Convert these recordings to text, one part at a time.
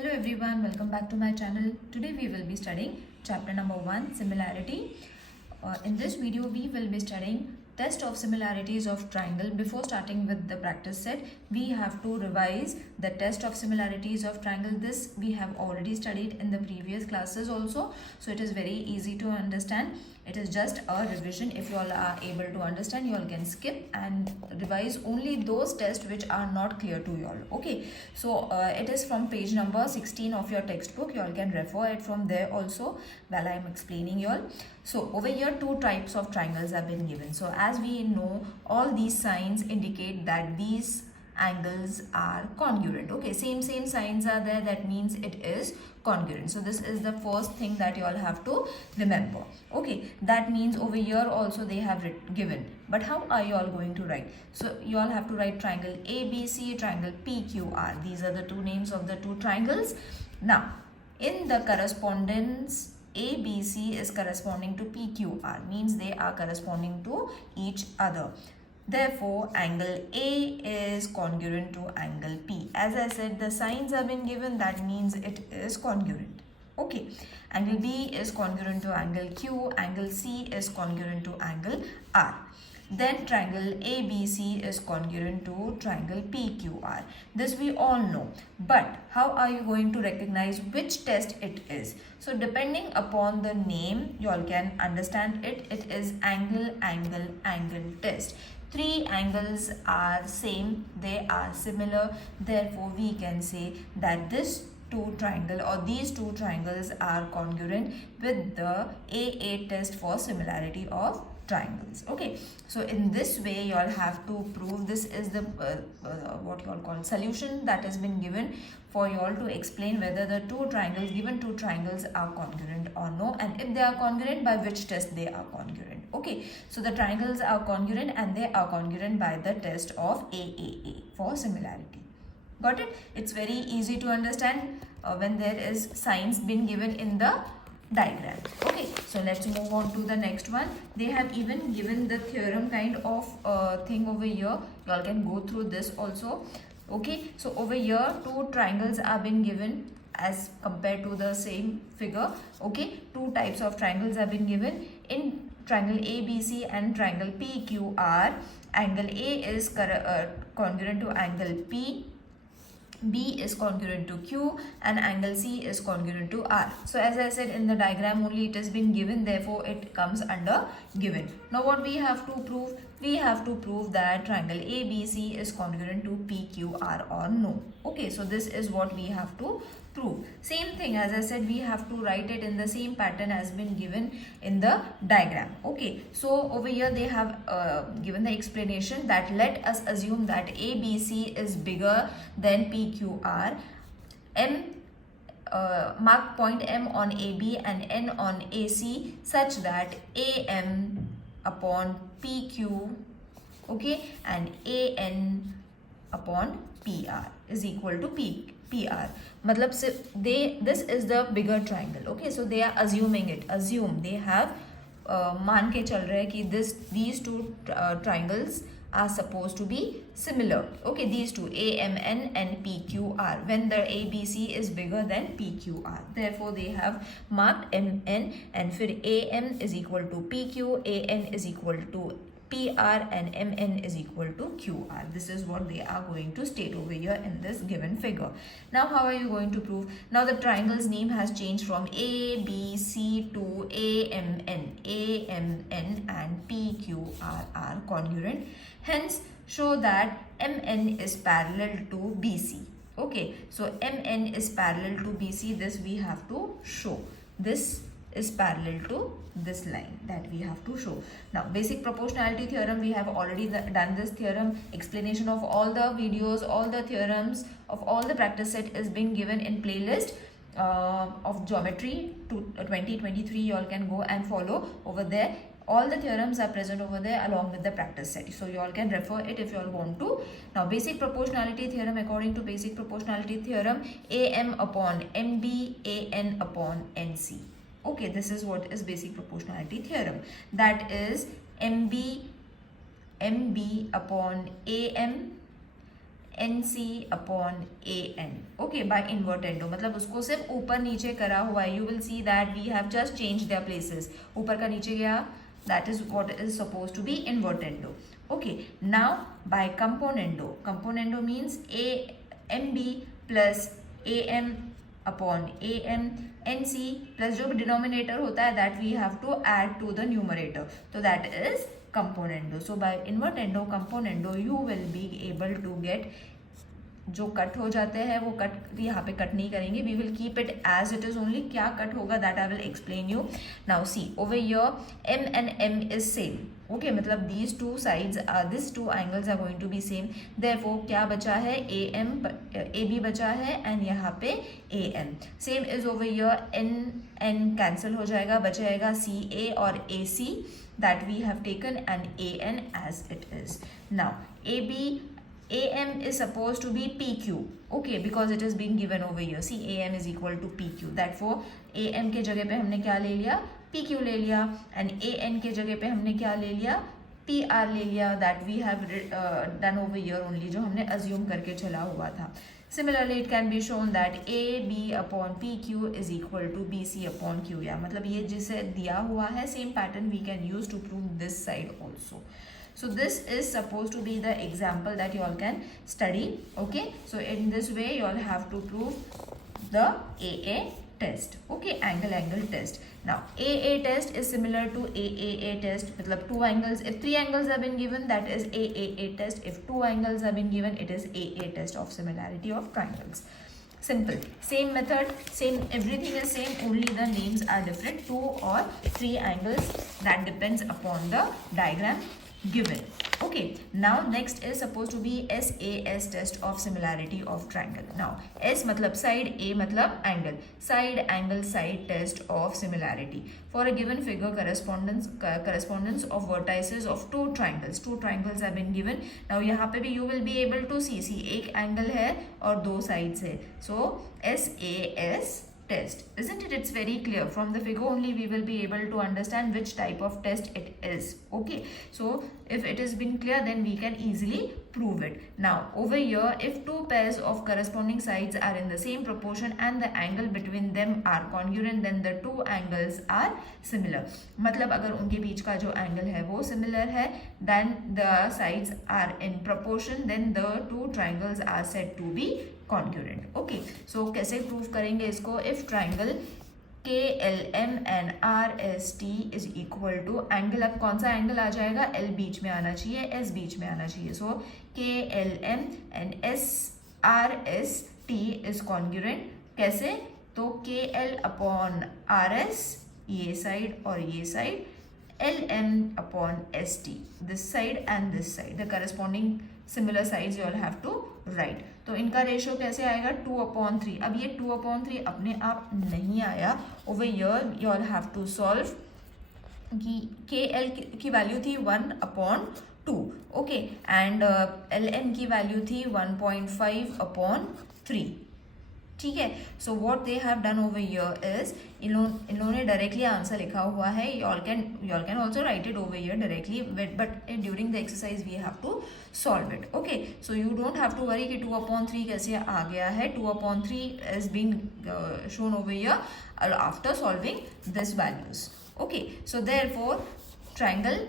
Hello everyone, welcome back to my channel. Today we will be studying chapter number 1, similarity. In this video we will be studying test of similarities of triangle. Before starting with the practice set, we have to revise the test of similarities of triangle. This we have already studied in the previous classes also, so it is very easy to understand. It is just a revision. If you all are able to understand, you all can skip and revise only those tests which are not clear to you all. Okay, so it is from page number 16 of your textbook. You all can refer it from there also while I am explaining you all. So over here two types of triangles have been given. So as we know, all these signs indicate that these angles are congruent. Okay, same signs are there, that means it is congruent. So this is the first thing that you all have to remember. Okay, that means over here also they have given, but how are you all going to write? So you all have to write triangle ABC, triangle PQR. These are the two names of the two triangles. Now in the correspondence, ABC is corresponding to PQR, means they are corresponding to each other. Therefore, angle A is congruent to angle P. As I said, the signs have been given, that means it is congruent. Okay, angle B is congruent to angle Q, angle C is congruent to angle R. Then triangle ABC is congruent to triangle PQR. This we all know. But how are you going to recognize which test it is? So depending upon the name, you all can understand it. It is angle test. Three angles are same, they are similar. Therefore, we can say that this two triangle or these two triangles are congruent with the AA test for similarity of triangles. Okay, so in this way you all have to prove. This is the what you all call solution that has been given for you all to explain whether the given two triangles are congruent or no, and if they are congruent, by which test they are congruent. Okay, so the triangles are congruent and they are congruent by the test of AAA for similarity. Got it? It's very easy to understand when there is signs been given in the diagram. Okay, so let's move on to the next one. They have even given the theorem kind of thing over here. You all can go through this also. Okay, so over here two triangles are been given as compared to the same figure. Okay, two types of triangles have been given. In triangle ABC and triangle PQR, angle A is congruent to angle P, B is congruent to Q, and angle C is congruent to R. So as I said, in the diagram only it has been given, therefore it comes under given. Now what we have to prove? We have to prove that triangle ABC is congruent to PQR or no. Okay, so this is what we have to prove. Same thing, as I said, we have to write it in the same pattern as been given in the diagram. Okay, so over here they have given the explanation that let us assume that ABC is bigger than PQR. Mark point M on AB and N on AC such that AM upon PQ, okay, and AN upon PR is equal to PR. मतलब this is the bigger triangle. Okay, so they are assuming it. They have मान के चल रहे हैं कि these two triangles are supposed to be similar. Okay, these two AMN and PQR, when the ABC is bigger than PQR. Therefore, they have marked MN and फिर AM is equal to PQ, AN is equal to PR, and MN is equal to QR. This is what they are going to state over here in this given figure. Now how are you going to prove? Now the triangle's name has changed from ABC to AMN. AMN and PQR are congruent. Hence show that MN is parallel to BC. Okay, so MN is parallel to BC. This we have to show. This is parallel to this line, that we have to show. Now basic proportionality theorem, we have already done this theorem. Explanation of all the videos, all the theorems of all the practice set is being given in playlist of geometry to 2023. You all can go and follow over there. All the theorems are present over there along with the practice set, so you all can refer it if you all want to. Now basic proportionality theorem, according to basic proportionality theorem, AM upon MB, AN upon NC. Okay, this is what is basic proportionality theorem. That is MB upon AM, NC upon AN. Okay, by invertendo, मतलब उसको सिर्फ ऊपर नीचे करा हुआ है. You will see that we have just change their places. ऊपर का नीचे गया, that is what is suppose to be invertendo. Okay, now by componendo. Componendo means AMB plus AM upon AM NC plus जो भी denominator होता है that we have to add to the numerator, तो that is componendo. So by invertendo componendo you will be able to get, जो cut हो जाते हैं वो कट यहाँ पे कट नहीं करेंगे, we will keep it as it is only. क्या कट होगा that I will explain you. Now see over here M and M is same. Okay, मतलब these two sides are, these two angles are going to be same. therefore क्या बचा है, AB बचा है and यहाँ पे AM. Same is over here, N cancel हो जाएगा, बचेगा CA और AC that we have taken and AN as it is. now AM is supposed to be PQ. okay, because it is being given over here. see, AM is equal to PQ. therefore AM के जगह पे हमने क्या ले लिया, PQ ले लिया, and AN के जगह पे हमने क्या ले लिया, PR ले लिया. That we have done over here only, जो हमने अज्यूम करके चला हुआ था. Similarly, it can be shown that AB upon PQ is equal to BC upon QR. मतलब ये जिसे दिया हुआ है, same pattern we can use to prove this side also. So this is supposed to be the example that you all can study. Okay, so in this way you all have to prove the AA test. okay, angle test. now AA test is similar to AAA test. मतलब two angles, if three angles have been given, that is AAA test. if two angles have been given, it is AA test of similarity of triangles. simple, same method, same, everything is same, only the names are different. Two or three angles, that depends upon the diagram given. okay, now next is supposed to be SAS test of similarity of triangle. now S matlab side, A matlab angle, side angle side test of similarity. for a given figure, correspondence of vertices of two triangles have been given. now यहाँ पे भी you will be able to see एक angle है और दो sides है. so SAS test, isn't it? It's very clear from the figure only we will be able to understand which type of test it is. okay, so if it has been clear, then we can easily prove it. now over here, if two pairs of corresponding sides are in the same proportion and the angle between them are congruent, then the two angles are similar. मतलब अगर उनके बीच का जो angle है वो similar है, then the sides are in proportion, then the two triangles are said to be congruent. okay, so कैसे prove करेंगे इसको? if triangle KLM and RST is equal to angle, अब कौन सा एंगल आ जाएगा, L बीच में आना चाहिए, S बीच में आना चाहिए. so KLM and RST is congruent. कैसे? तो KL upon RS ये साइड और ये side, LM upon ST this side and this side, the corresponding similar sides you all have to write. तो इनका रेशियो कैसे आएगा, 2/3. अब ये 2/3 अपने आप नहीं आया. Over here you all have to solve कि KL की वैल्यू थी 1/2. ओके, एंड LM की वैल्यू थी 1.5/3. ठीक है. So what they have done over here is, इन्होंने डायरेक्टली आंसर लिखा हुआ है. you all can also write it over here directly, but during the exercise we have to solve it. okay, so you don't have to worry कि 2/3 कैसे आ गया है. 2/3 is being shown over here after solving this values. okay, so therefore triangle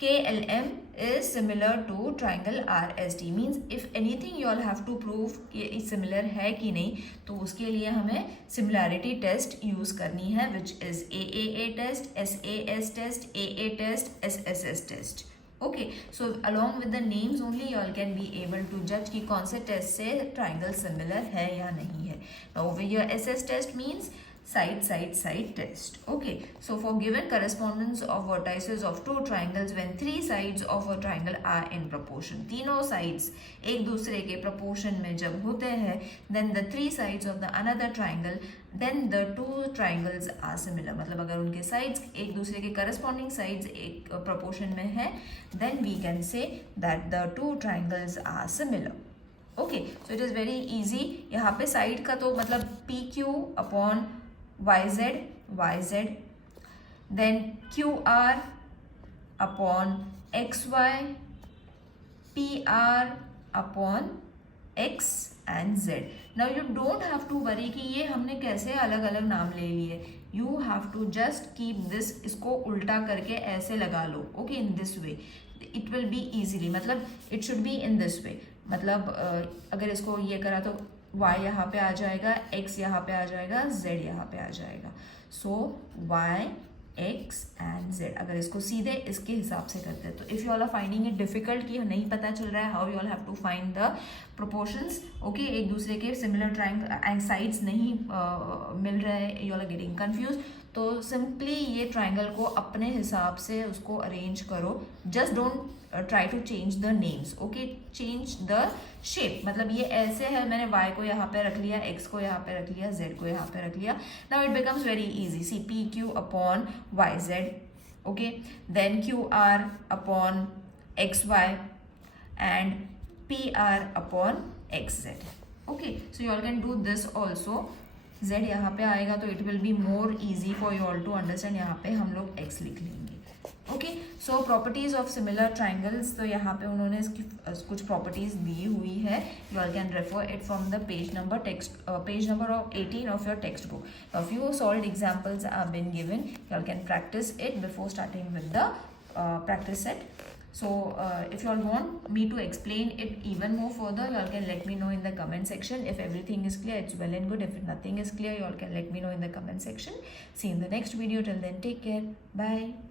KLM is similar to triangle RST. means if anything you all have to prove कि similar है कि नहीं, तो उसके लिए हमें similarity test use करनी है, which is AAA test, SAS test, AA test, SSS test. okay, so along with the names only you all can be able to judge कि कौन से test से triangle similar है या नहीं है. now over here SS test means side test. okay, so for given correspondence of vertices of two triangles when three sides of a triangle are in proportion, तीनों sides एक दूसरे के proportion में जब होते हैं, then the three sides of the another triangle, then the two triangles are similar. मतलब अगर उनके sides एक दूसरे के corresponding sides एक proportion में है, then we can say that the two triangles are similar. okay, so it is very easy. यहाँ पे side का तो मतलब PQ upon YZ, then QR upon XY, PR upon x and z. Now you don't have to worry कि ये हमने कैसे अलग अलग नाम ले लिए. You have to just keep this, इसको उल्टा करके ऐसे लगा लो. Okay, in this way it will be easily, मतलब it should be in this way. मतलब अगर इसको ये करा तो y यहाँ पे आ जाएगा, x यहाँ पे आ जाएगा, z यहाँ पे आ जाएगा. So y x and z. अगर इसको सीधे इसके हिसाब से करते हैं तो if you all are finding it difficult कि नहीं पता चल रहा है how you all have to find the proportions, okay, एक दूसरे के सिमिलर ट्राइंगल साइड्स नहीं मिल रहे हैं, you all are getting confuse, तो सिंपली ये ट्राइंगल को अपने हिसाब से उसको अरेंज करो. Just don't try to change the names, okay, change the shape. मतलब ये ऐसे है, मैंने y को यहाँ पे रख लिया, x को यहाँ पे रख लिया, z को यहाँ पे रख लिया. Now it becomes very easy. See P Q upon Y Z, okay, then Q R upon X Y and P R upon X Z. Okay, so you all can do this also. z यहाँ पे आएगा तो it will be more easy for you all to understand. यहाँ पे हम लोग x लिख लेंगे. Okay, so properties of similar triangles, तो यहाँ पे उन्होंने इसकी कुछ प्रॉपर्टीज दी हुई है. You all can refer it from the page number of 18 of your text book. A few solved examples have been given. You all can practice it before starting with the practice set. So if you all want me to explain it even more further, you all can let me know in the comment section. If everything is clear, it's well and good. If nothing is clear, you all can let me know in the comment section. See you in the next video. Till then, take care. Bye.